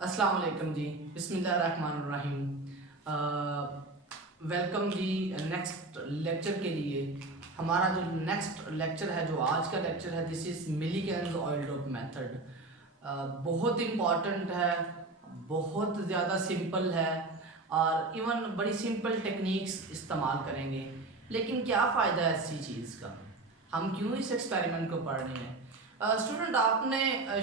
अस्सलाम वालेकुम जी। बिस्मिल्लाहिर्रहमानिर्रहीम। वेलकम जी नेक्स्ट लेक्चर के लिए। हमारा जो नेक्स्ट लेक्चर है, जो आज का लेक्चर है, this is Millikan's oil drop method. बहुत इम्पॉर्टेंट है, बहुत ज़्यादा सिंपल है और इवन बड़ी सिंपल टेक्निक्स इस्तेमाल करेंगे। लेकिन क्या फ़ायदा है ऐसी चीज़ का, हम क्यों इस एक्सपेरिमेंट को पढ़ रहे हैं? स्टूडेंट, आपने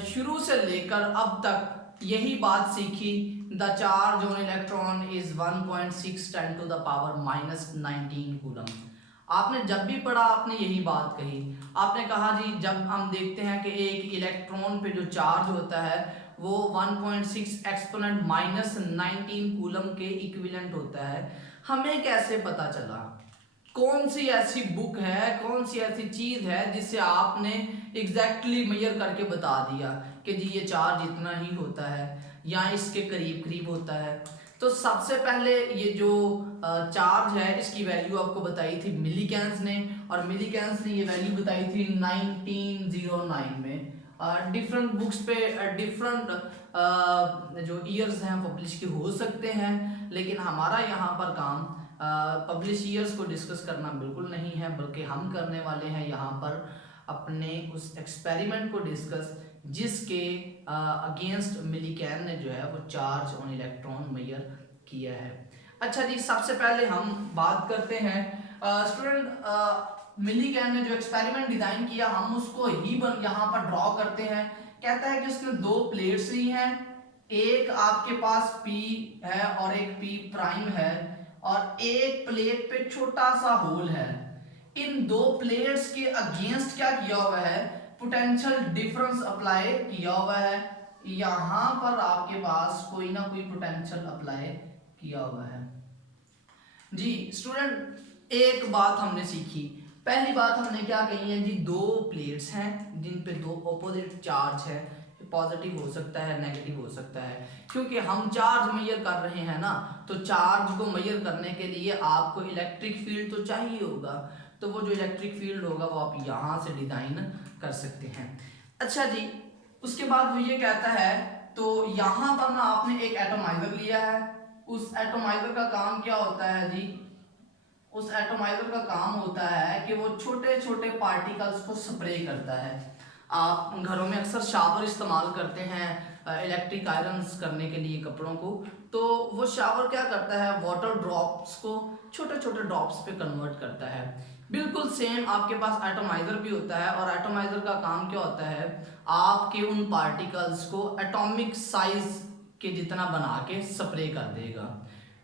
शुरू से लेकर अब तक यही बात सीखी, the charge on electron is 1.6 10 to the power -19 coulomb. आपने जब भी पढ़ा आपने यही बात कही। आपने कहा जी, जब हम देखते हैं कि एक इलेक्ट्रॉन पे जो चार्ज होता है वो 1.6 एक्सपोनेंट -19 कूलम के इक्विवेलेंट होता है। हमें कैसे पता चला? कौन सी ऐसी बुक है, कौन सी ऐसी चीज़ है जिससे आपने एग्जैक्टली मेजर करके बता दिया कि जी ये चार्ज इतना ही होता है या इसके करीब करीब होता है? तो सबसे पहले ये जो चार्ज है इसकी वैल्यू आपको बताई थी मिलीकेन्स ने, और मिलीकेन्स ने ये वैल्यू बताई थी 1909 में। डिफरेंट बुक्स पे डिफरेंट जो ईयर्स हैं पब्लिश के हो सकते हैं, लेकिन हमारा यहाँ पर काम पब्लिश ईयर्स को डिस्कस करना बिल्कुल नहीं है, बल्कि हम करने वाले हैं यहाँ पर अपने उस एक्सपेरिमेंट को डिस्कस जिसके अगेंस्ट मिलीकैन ने जो है वो चार्ज ऑन इलेक्ट्रॉन मेजर किया है। अच्छा जी, सबसे पहले हम बात करते हैं स्टूडेंट, मिलीकैन ने जो एक्सपेरिमेंट डिजाइन किया हम उसको ही यहाँ पर ड्रॉ करते हैं। कहता है कि उसने दो प्लेट्स ली हैं, एक आपके पास P है और एक P प्राइम है, और एक प्लेट पे छोटा सा होल है। इन दो प्लेट्स के अगेंस्ट क्या किया हुआ है? पोटेंशियल डिफरेंस अप्लाई किया हुआ है। यहां पर आपके पास कोई ना कोई पोटेंशियल अप्लाई किया हुआ है। जी स्टूडेंट, एक बात हमने सीखी। पहली बात हमने क्या कही है जी, दो प्लेट्स हैं जिन पे दो ऑपोजिट चार्ज है। पॉजिटिव हो सकता है, नेगेटिव हो सकता है। क्योंकि हम चार्ज मेजर कर रहे हैं ना, तो चार्ज को मेजर करने के लिए आपको इलेक्ट्रिक फील्ड तो चाहिए होगा। तो वो जो इलेक्ट्रिक फील्ड होगा वो आप यहाँ से डिजाइन कर सकते हैं। अच्छा जी, उसके बाद वो ये कहता है, तो यहाँ पर ना आपने एक एटोमाइजर लिया है। उस एटोमाइजर का काम क्या होता है जी? उस एटोमाइजर का काम होता है कि वो छोटे छोटे पार्टिकल्स को स्प्रे करता है। आप घरों में अक्सर शावर इस्तेमाल करते हैं इलेक्ट्रिक आयरन्स करने के लिए कपड़ों को। तो वो शावर क्या करता है, वाटर ड्रॉप्स को छोटे छोटे ड्रॉप्स पे कन्वर्ट करता है। बिल्कुल सेम आपके पास एटोमाइजर भी होता है, और एटोमाइजर का काम क्या होता है, आपके उन पार्टिकल्स को एटॉमिक साइज के जितना बना के स्प्रे कर देगा।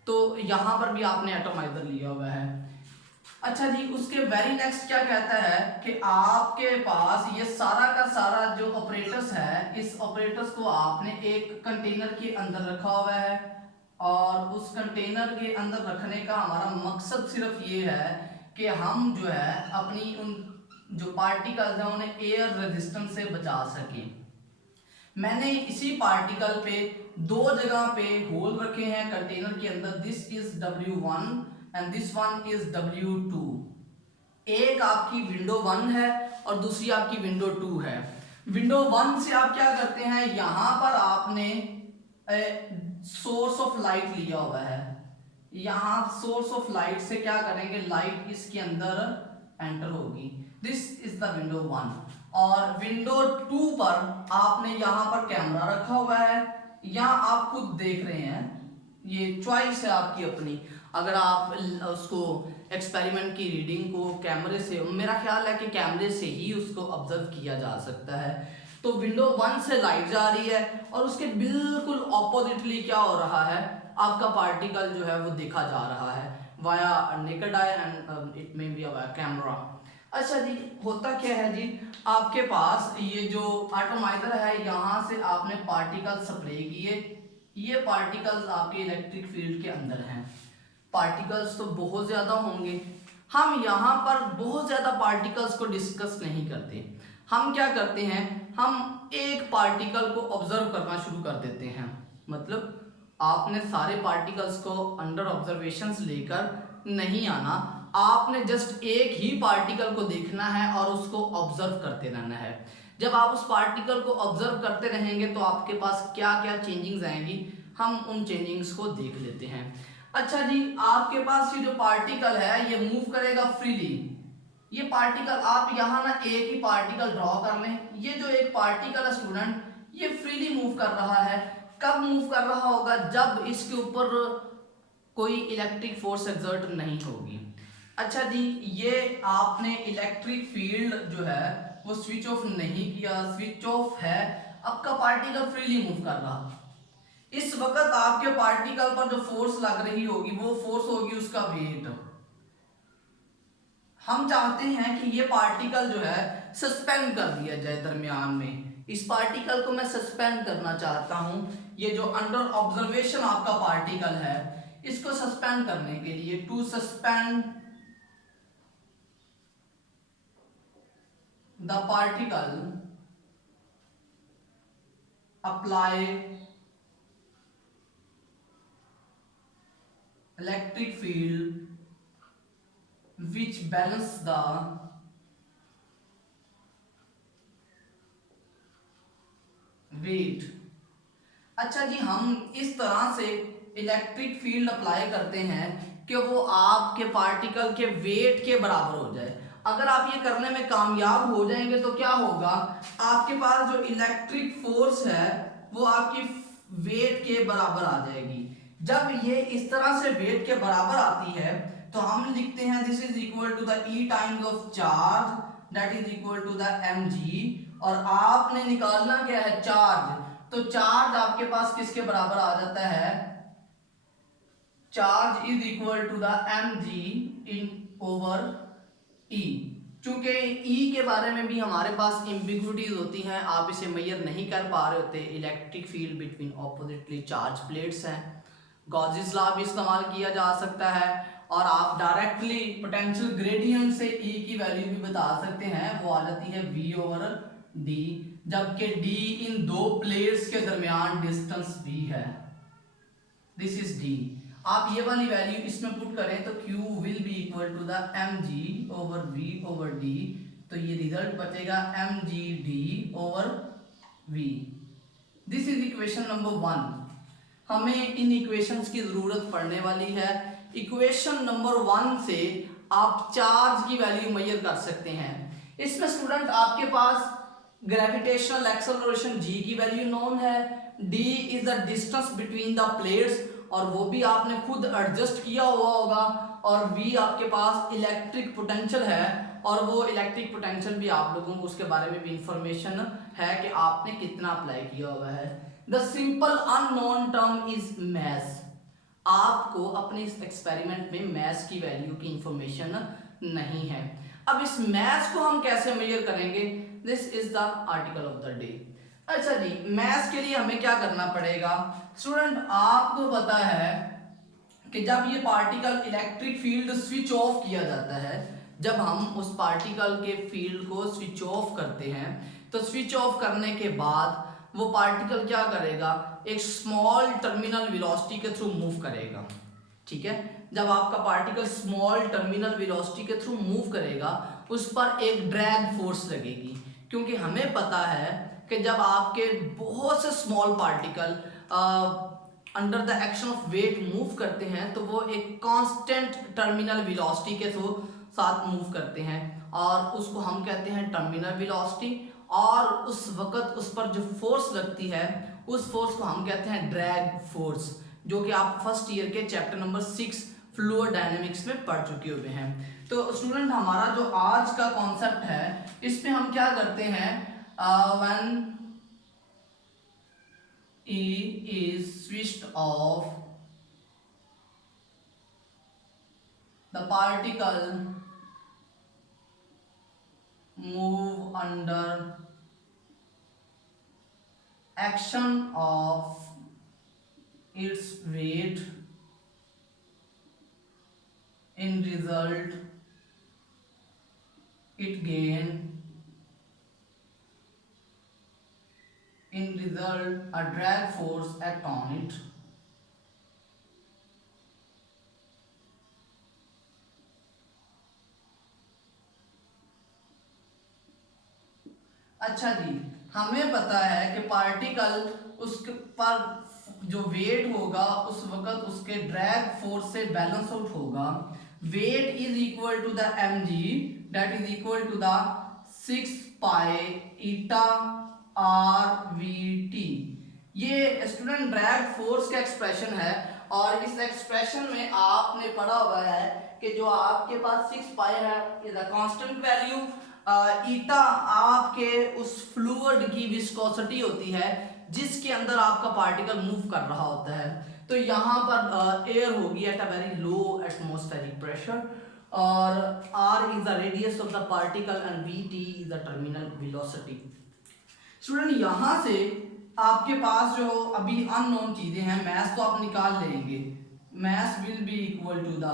तो यहाँ पर भी आपने एटोमाइजर लिया हुआ है। अच्छा जी, उसके वेरी नेक्स्ट क्या कहता है कि आपके पास ये सारा का सारा जो ऑपरेटर्स है, इस ऑपरेटर्स को आपने एक कंटेनर के अंदर रखा हुआ है, और उस कंटेनर के अंदर रखने का हमारा मकसद सिर्फ ये है कि हम जो है अपनी उन जो पार्टिकल्स हैं उन्हें एयर रेजिस्टेंस से बचा सकें। मैंने इसी पार्टिकल पे दो जगह पे होल रखे हैं कंटेनर के अंदर। This is W1 and this one is W2। एक आपकी विंडो 1 है और दूसरी आपकी विंडो 2 है। विंडो 1 से आप क्या करते हैं, यहां पर आपने सोर्स ऑफ लाइट लिया हुआ है। यहां सोर्स ऑफ लाइट से क्या करेंगे, लाइट इसके अंदर एंटर होगी। This is the window 1। और विंडो 2 पर आपने यहां पर कैमरा रखा हुआ है। यहां आप खुद देख रहे हैं, ये चॉइस है आपकी अपनी। अगर आप उसको एक्सपेरिमेंट की रीडिंग को कैमरे से, मेरा ख्याल है कि कैमरे से ही उसको ऑब्जर्व किया जा सकता है। तो विंडो 1 से लाइट जा रही है और उसके बिल्कुल ऑपोजिटली क्या हो रहा है, आपका पार्टिकल जो है वो देखा जा रहा है via naked eye and it may be via camera. अच्छा जी, होता क्या है जी, आपके पास ये जो एटोमाइजर है यहाँ से आपने पार्टिकल स्प्रे किए। ये पार्टिकल्स आपके इलेक्ट्रिक फील्ड के अंदर हैं। पार्टिकल्स तो बहुत ज़्यादा होंगे। हम यहाँ पर बहुत ज़्यादा पार्टिकल्स को डिस्कस नहीं करते। हम क्या करते हैं, हम एक पार्टिकल को ऑब्जर्व करना शुरू कर देते हैं। मतलब आपने सारे पार्टिकल्स को अंडर ऑब्जर्वेशंस लेकर नहीं आना, आपने जस्ट एक ही पार्टिकल को देखना है और उसको ऑब्जर्व करते रहना है। जब आप उस पार्टिकल को ऑब्जर्व करते रहेंगे तो आपके पास क्या क्या चेंजिंग्स आएंगी, हम उन चेंजिंग्स को देख लेते हैं। अच्छा जी, आपके पास ये जो पार्टिकल है ये मूव करेगा फ्रीली। ये पार्टिकल आप यहाँ ना एक ही पार्टिकल ड्रॉ कर लें। ये जो एक पार्टिकल है स्टूडेंट, ये फ्रीली मूव कर रहा है। कब मूव कर रहा होगा? जब इसके ऊपर कोई इलेक्ट्रिक फोर्स एक्सर्ट नहीं होगी। अच्छा जी, ये आपने इलेक्ट्रिक फील्ड जो है वो स्विच ऑफ नहीं किया, स्विच ऑफ है, आपका पार्टिकल फ्रीली मूव कर रहा। इस वक्त आपके पार्टिकल पर जो फोर्स लग रही होगी वो फोर्स होगी उसका वेट। हम चाहते हैं कि ये पार्टिकल जो है सस्पेंड कर दिया जाए दरमियान में। इस पार्टिकल को मैं सस्पेंड करना चाहता हूं। ये जो अंडर ऑब्जर्वेशन आपका पार्टिकल है, इसको सस्पेंड करने के लिए, to suspend the particle apply electric field which balance the weight। अच्छा जी, हम इस तरह से इलेक्ट्रिक फील्ड अप्लाई करते हैं कि वो आपके पार्टिकल के वेट के बराबर हो जाए। अगर आप ये करने में कामयाब हो जाएंगे तो क्या होगा, आपके पास जो इलेक्ट्रिक फोर्स है वो आपकी वेट के बराबर आ जाएगी। जब ये इस तरह से वेट के बराबर आती है तो हम लिखते हैं this is equal to the E times of charge that is equal to the mg। और आपने निकालना क्या है? चार्ज। तो चार्ज आपके पास किसके बराबर आ जाता है? Charge is equal to the mg in over E. चूंकि ई के बारे में भी हमारे पास एम्बिग्युइटीज होती हैं, आप इसे मेजर नहीं कर पा रहे होते। Electric field between oppositely charge plates हैं। गॉसेस लॉ भी इस्तेमाल किया जा सकता है और आप डायरेक्टली पोटेंशियल ग्रेडियंट से ई की वैल्यू भी बता सकते हैं, वो आ जाती है v ओवर डी, जबकि d इन दो प्लेट्स के दरमियान डिस्टेंस v है, दिस इज d। आप ये वाली वैल्यू इसमें पुट करें तो q will be equal to the mg over v over d। तो ये रिजल्ट बचेगा mg d over v। This is equation number 1। हमें इन इक्वेशंस की जरूरत पड़ने वाली है। इक्वेशन नंबर 1 से आप चार्ज की वैल्यू मेजर कर सकते हैं। इसमें स्टूडेंट आपके पास ग्रेविटेशनल एक्सेलरेशन g की वैल्यू नोन है, d is the distance between the plates और वो भी आपने खुद एडजस्ट किया हुआ होगा, और v आपके पास इलेक्ट्रिक पोटेंशियल है और वो इलेक्ट्रिक पोटेंशियल भी आप लोगों को उसके बारे में भी इंफॉर्मेशन है कि आपने कितना अप्लाई किया हुआ है। The simple unknown term is mass. आपको अपने इस एक्सपेरिमेंट में मैस की वैल्यू की इंफॉर्मेशन नहीं है। अब इस मैस को हम कैसे मेजर करेंगे? This is the article of the day. अच्छा जी, मैस के लिए हमें क्या करना पड़ेगा? स्टूडेंट आपको पता है कि जब ये particle electric field switch off किया जाता है, जब हम उस पार्टिकल के फील्ड को स्विच ऑफ करते हैं तो स्विच ऑफ करने के बाद वो पार्टिकल क्या करेगा? एक स्मॉल टर्मिनल वेलोसिटी के थ्रू मूव करेगा। ठीक है, जब आपका पार्टिकल स्मॉल टर्मिनल वेलोसिटी के थ्रू मूव करेगा उस पर एक ड्रैग फोर्स लगेगी, क्योंकि हमें पता है कि जब आपके बहुत से small particle under the action of weight move करते हैं तो वो एक कांस्टेंट टर्मिनल वेलोसिटी के साथ मूव करते हैं और उसको हम कहते हैं टर्मिनल वेलोसिटी। और उस वक्त उस पर जो फोर्स लगती है उस फोर्स को हम कहते हैं ड्रैग फोर्स, जो कि आप फर्स्ट ईयर के चैप्टर नंबर 6 फ्लूइड डायनेमिक्स में पढ़ चुके हुए हैं। तो स्टूडेंट हमारा जो आज का कॉन्सेप्ट है इसमें हम क्या करते हैं, when E is switched off, the particle move under action of its weight. In result, it gain a drag force act on it. अच्छा जी, हमें पता है कि पार्टिकल उसके पर जो वेट होगा उस वक्त उसके ड्रैग फोर्स से बैलेंस आउट होगा। Weight is equal to the mg, that is equal to the 6 pi eta r v t. ये स्टूडेंट ड्रैग फोर्स का एक्सप्रेशन है, और इस एक्सप्रेशन में आपने पढ़ा हुआ है कि जो आपके पास 6 पाई है इज अ कांस्टेंट वैल्यू, ईटा आपके उस फ्लूइड की विस्कोसिटी होती है जिसके अंदर आपका पार्टिकल मूव कर रहा होता है। तो यहाँ पर एयर होगी at a very low atmospheric pressure, और r is the radius of the particle and vt is the terminal velocity. Student यहाँ से आपके पास जो अभी अननोन चीजें हैं, मैथ तो आप निकाल लेंगे। Math will be equal to the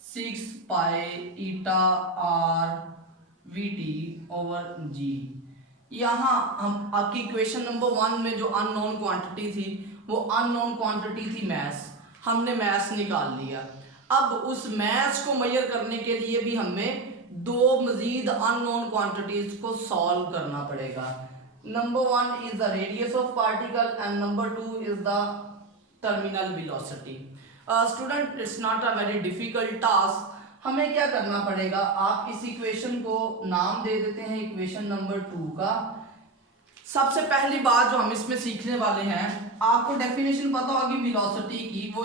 6 pi eta r v t over g. यहाँ हम आपकी इक्वेशन नंबर 1 में जो अननोन क्वांटिटी थी वो अननोन क्वांटिटी थी मैथ्स, हमने मैथ्स निकाल लिया। अब उस मैथ्स को मेजर करने के लिए भी हमें दो मजीद अननोन क्वांटिटीज को सॉल्व करना पड़ेगा। Number 1 is the radius of particle and number 2 is the terminal velocity. Student, it's not a very difficult task. हमें क्या करना पड़ेगा, आप इस इक्वेशन को नाम दे देते हैं इक्वेशन नंबर 2 का। सबसे पहली बात जो हम इसमें सीखने वाले हैं, आपको डेफिनेशन पता होगी वेलोसिटी की, वो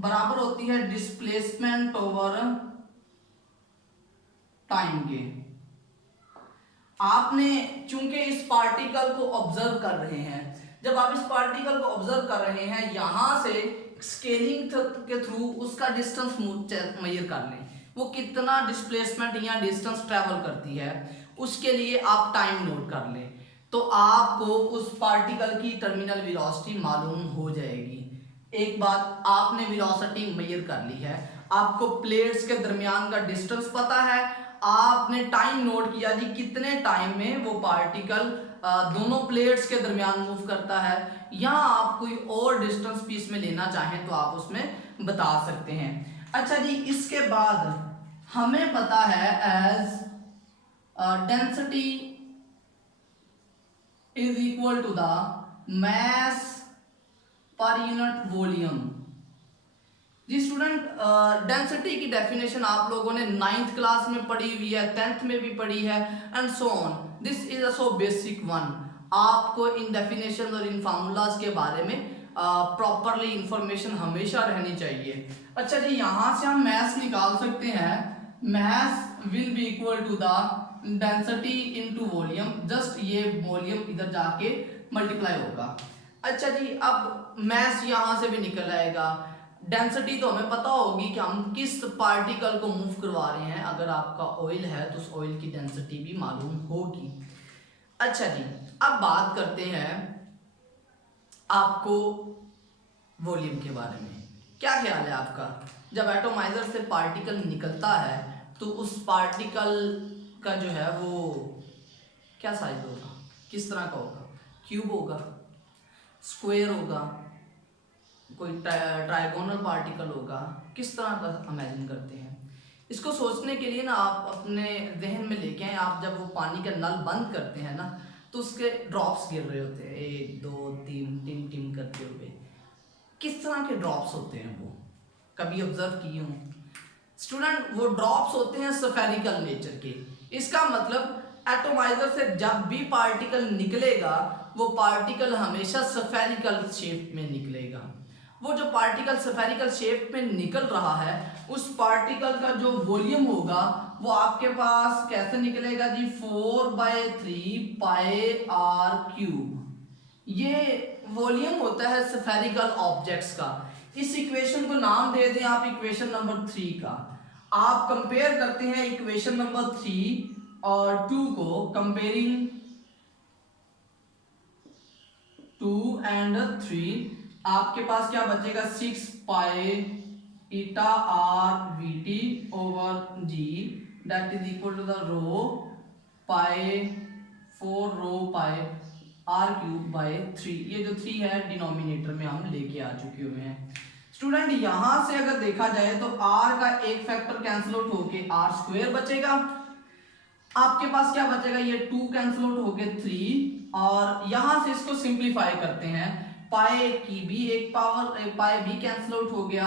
बराबर होती है डिस्प्लेसमेंट ओवर टाइम के। आपने चूंकि इस पार्टिकल को ऑब्जर्व कर रहे हैं, जब आप इस पार्टिकल को ऑब्जर्व कर रहे हैं, यहां से स्केलिंग के थ्रू उसका डिस्टेंस मेजर कर लें, वो कितना डिस्प्लेसमेंट या डिस्टेंस ट्रेवल करती है, उसके लिए आप टाइम नोट कर लें, तो आपको उस पार्टिकल की टर्मिनल वेलोसिटी मालूम हो जाएगी। एक बात, आपने वेलोसिटी मेजर कर ली है, आपको प्लेट्स के दरमियान का डिस्टेंस पता है, आपने टाइम नोट किया जी कितने टाइम में वो पार्टिकल दोनों प्लेट्स के दरमियान मूव करता है, या आप कोई और डिस्टेंस भी इसमें लेना चाहें तो आप उसमें बता सकते हैं। अच्छा जी, इसके बाद हमें पता है as density is equal to the mass per unit volume. जी स्टूडेंट, डेंसिटी की डेफिनेशन आप लोगों ने 9th क्लास में पढ़ी हुई है, 10th में भी पढ़ी है, and so on. This is a so basic one. आपको इन डेफिनेशन और इन फार्मूलाज के बारे में प्रॉपरली इंफॉर्मेशन हमेशा रहनी चाहिए। अच्छा जी, यहाँ से हम मैथ निकाल सकते हैं। Mass will be equal to the density into volume, just ये वॉल्यूम इधर जाके मल्टीप्लाई होगा। अच्छा जी, अब मैथ यहाँ से भी निकल आएगा। डेंसिटी तो हमें पता होगी कि हम किस पार्टिकल को मूव करवा रहे हैं, अगर आपका ऑयल है तो उस ऑयल की डेंसिटी भी मालूम होगी। अच्छा जी, अब बात करते हैं आपको वॉल्यूम के बारे में। क्या ख्याल है आपका, जब एटोमाइजर से पार्टिकल निकलता है तो उस पार्टिकल का जो है वो क्या साइज होगा, किस तरह का होगा? क्यूब होगा, स्क्वायर होगा, कोई ट्राइगोनल पार्टिकल होगा, किस तरह का इमेजिन करते हैं? इसको सोचने के लिए ना आप अपने जहन में लेके आए, आप जब वो पानी का नल बंद करते हैं ना तो उसके ड्रॉप्स गिर रहे होते हैं, 1 2 3 टिम टिम करते हुए। किस तरह के ड्रॉप्स होते हैं वो, कभी ऑब्जर्व किए हों? स्टूडेंट, वो ड्रॉप्स होते हैं स्फेरिकल नेचर के। इसका मतलब एटोमाइजर से जब भी पार्टिकल निकलेगा वो पार्टिकल हमेशा स्फेरिकल शेप में निकलेगा। वो जो पार्टिकल स्फेरिकल शेप में निकल रहा है उस पार्टिकल का जो वॉल्यूम होगा वो आपके पास कैसे निकलेगा जी? 4/3 पाई आर क्यूब। ये वॉल्यूम होता है स्फेरिकल ऑब्जेक्ट्स का। इस इक्वेशन को नाम दे दें आप इक्वेशन नंबर 3 का। आप कंपेयर करते हैं इक्वेशन नंबर 3 और 2 को, कंपेयरिंग 2 एंड 3, आपके पास क्या बचेगा? 6 pi eta r v t over g, that is equal to the rho pi 4 rho pi r cube by 3। ये जो 3 है डिनोमिनेटर में हम लेके आ चुके हुए हैं। स्टूडेंट, यहां से अगर देखा जाए तो r का एक फैक्टर कैंसिल आउट होके r स्क्वायर बचेगा, आपके पास क्या बचेगा, ये 2 कैंसिल आउट हो गए 3, और यहां से इसको सिंप्लीफाई करते हैं, पाई की भी एक पावर, पाई भी कैंसिल आउट हो गया।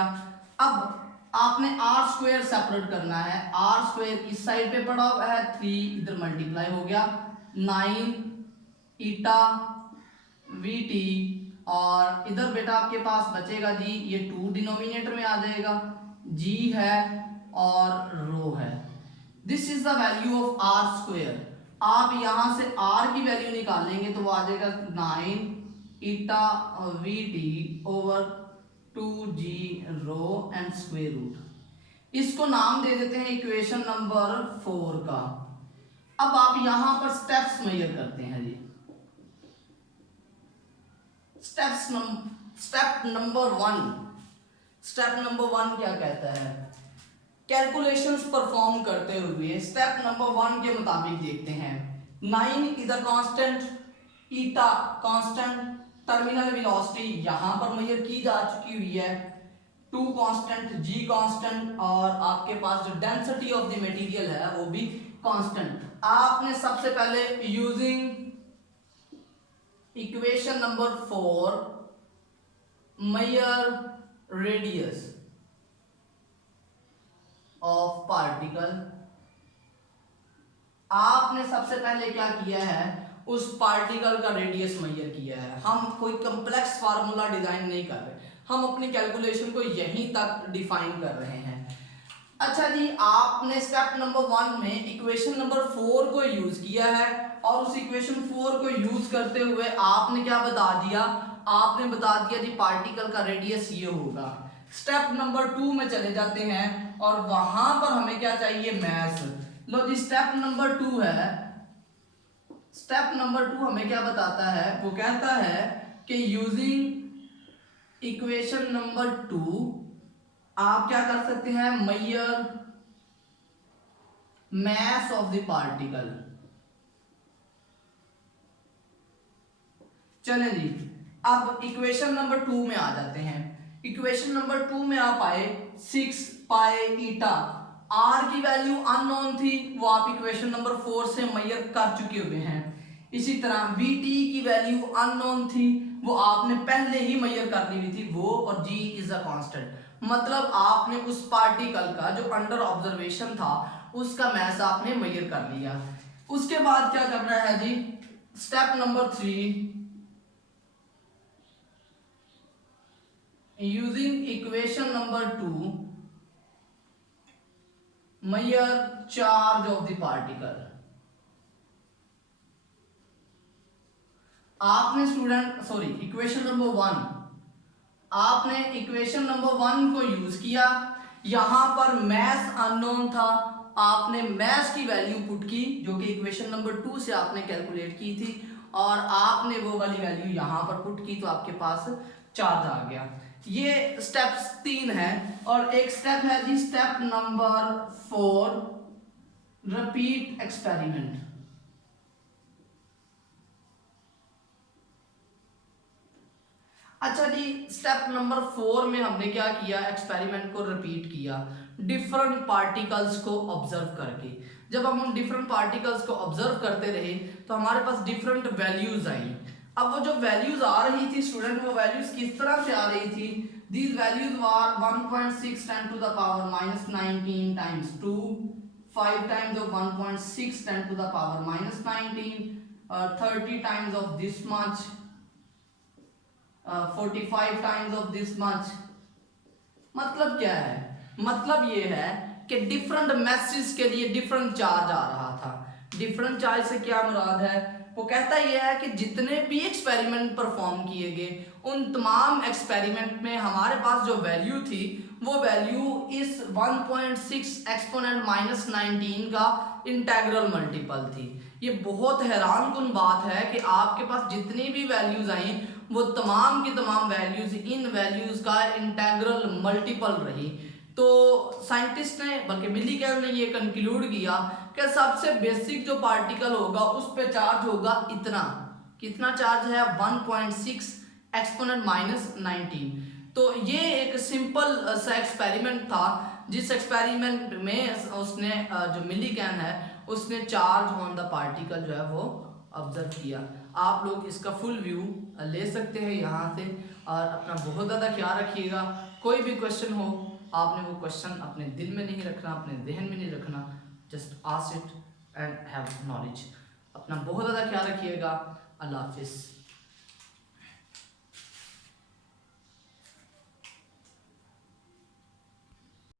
अब आपने आर स्क्वायर सेपरेट करना है, आर स्क्वायर इस साइड पे पड़ा हुआ है, 3 इधर मल्टीप्लाई हो गया, 9 ईटा वी टी, और इधर बेटा आपके पास बचेगा जी, ये 2 डिनोमिनेटर में आ जाएगा, जी है और रो है। This is the value of r square. आप यहां से आर की वैल्यू निकालेंगे तो वो आ जाएगा 9 eta v t over 2g rho and square root. इसको नाम दे देते हैं इक्वेशन नंबर 4 का। अब आप यहां पर स्टेप्स मेजर करते हैं जी। स्टेप नंबर 1 क्या कहता है, कैलकुलेशंस परफॉर्म करते हुए स्टेप नंबर 1 के मुताबिक देखते हैं। 9 is a constant, eta constant, terminal velocity यहां पर मेजर की जा चुकी हुई है, 2 कांस्टेंट, जी कांस्टेंट, और आपके पास जो डेंसिटी ऑफ द मटेरियल है वो भी कांस्टेंट। आपने सबसे पहले using equation number 4 measure radius of particle, आपने सबसे पहले क्या किया है, उस पार्टिकल का रेडियस मेजर किया है। हम कोई कॉम्प्लेक्स फार्मूला डिजाइन नहीं कर रहे, हम अपनी कैलकुलेशन को यहीं तक डिफाइन कर रहे हैं। अच्छा जी, आपने स्टेप नंबर 1 में इक्वेशन नंबर 4 को यूज किया है, और उस इक्वेशन 4 को यूज करते हुए आपने क्या बता दिया, आपने बता दिया जी पार्टिकल का रेडियस ये होगा। स्टेप नंबर 2 में चले जाते हैं, और वहां पर हमें क्या चाहिए, मैथ। लो जी, स्टेप नंबर 2 है, स्टेप नंबर 2 हमें क्या बताता है, वो कहता है कि यूजिंग इक्वेशन नंबर 2 आप क्या कर सकते हैं, measure mass of the particle. चलें जी, अब इक्वेशन नंबर 2 में आ जाते हैं। इक्वेशन नंबर 2 में आप आए 6 पाई ईटा, आर की वैल्यू अननोन थी, वो आप इक्वेशन नंबर 4 से मेजर कर चुके हुए हैं। इसी तरह वी टी की वैल्यू अननोन थी, वो आपने पहले ही मेजर कर ली हुई थी, वो, और जी इज अ कांस्टेंट। मतलब आपने उस पार्टिकल का जो अंडर ऑब्जर्वेशन था उसका मास आपने मेजर कर लिया। उसके बाद क्या करना है जी, step number 3 using equation number 2 measure charge of the particle. आपने स्टूडेंट, सॉरी, इक्वेशन नंबर 1, आपने इक्वेशन नंबर 1 को यूज किया, यहां पर मैस अननोन था, आपने मैस की वैल्यू पुट की जो कि इक्वेशन नंबर 2 से आपने कैलकुलेट की थी, और आपने वो वाली वैल्यू यहां पर पुट की तो आपके पास चार्ज आ गया। ये स्टेप्स 3 है, और एक स्टेप है जी स्टेप नंबर 4 रिपीट एक्सपेरिमेंट। अच्छा जी, स्टेप नंबर 4 में हमने क्या किया, एक्सपेरिमेंट को रिपीट किया डिफरेंट पार्टिकल्स को ऑब्जर्व करके। जब हम उन डिफरेंट पार्टिकल्स को ऑब्जर्व करते रहे तो हमारे पास डिफरेंट वैल्यूज आई। अब वो जो वैल्यूज आ रही थी स्टूडेंट, वो वैल्यूज किस तरह से आ रही थी, these values were 1.6 10 to the power -19 times 2, 5 times of 1.6 10 to the power -19, 30 times of this much, 45 times of this much. मतलब क्या है, मतलब ये है कि डिफरेंट मैसेज के लिए डिफरेंट चार्ज आ रहा था। डिफरेंट चार्ज से क्या मुराद है, वो कहता यह है कि जितने भी एक्सपेरिमेंट परफॉर्म किए गए उन तमाम एक्सपेरिमेंट में हमारे पास जो वैल्यू थी वो वैल्यू इस 1.6 एक्सपोनेंट -19 का इंटेग्रल मल्टीपल थी। ये बहुत हैरानकुन बात है कि आपके पास जितनी भी वैल्यूज आई वो तमाम की तमाम वैल्यूज इन वैल्यूज का इंटेग्रल मल्टीपल रही। तो साइंटिस्ट ने, बल्कि मिलीकेन ने ये कंक्लूड किया कि सबसे बेसिक जो पार्टिकल होगा उस पे चार्ज होगा इतना, कितना चार्ज है 1.6 एक्सपोनेंट -19। तो ये एक सिंपल सा एक्सपेरिमेंट था जिस एक्सपेरिमेंट में उसने जो मिलीकेन है उसने चार्ज ऑन द पार्टिकल जो है वो ऑब्जर्व किया। आप लोग इसका फुल व्यू ले सकते हैं यहाँ से, और अपना बहुत ज़्यादा ख्याल रखिएगा। कोई भी क्वेश्चन हो, आपने वो क्वेश्चन अपने दिल में नहीं रखना, अपने जहन में नहीं रखना, just ask it and have knowledge. अपना बहुत ज़्यादा ख्याल रखिएगा। अल्लाह हाफिज़।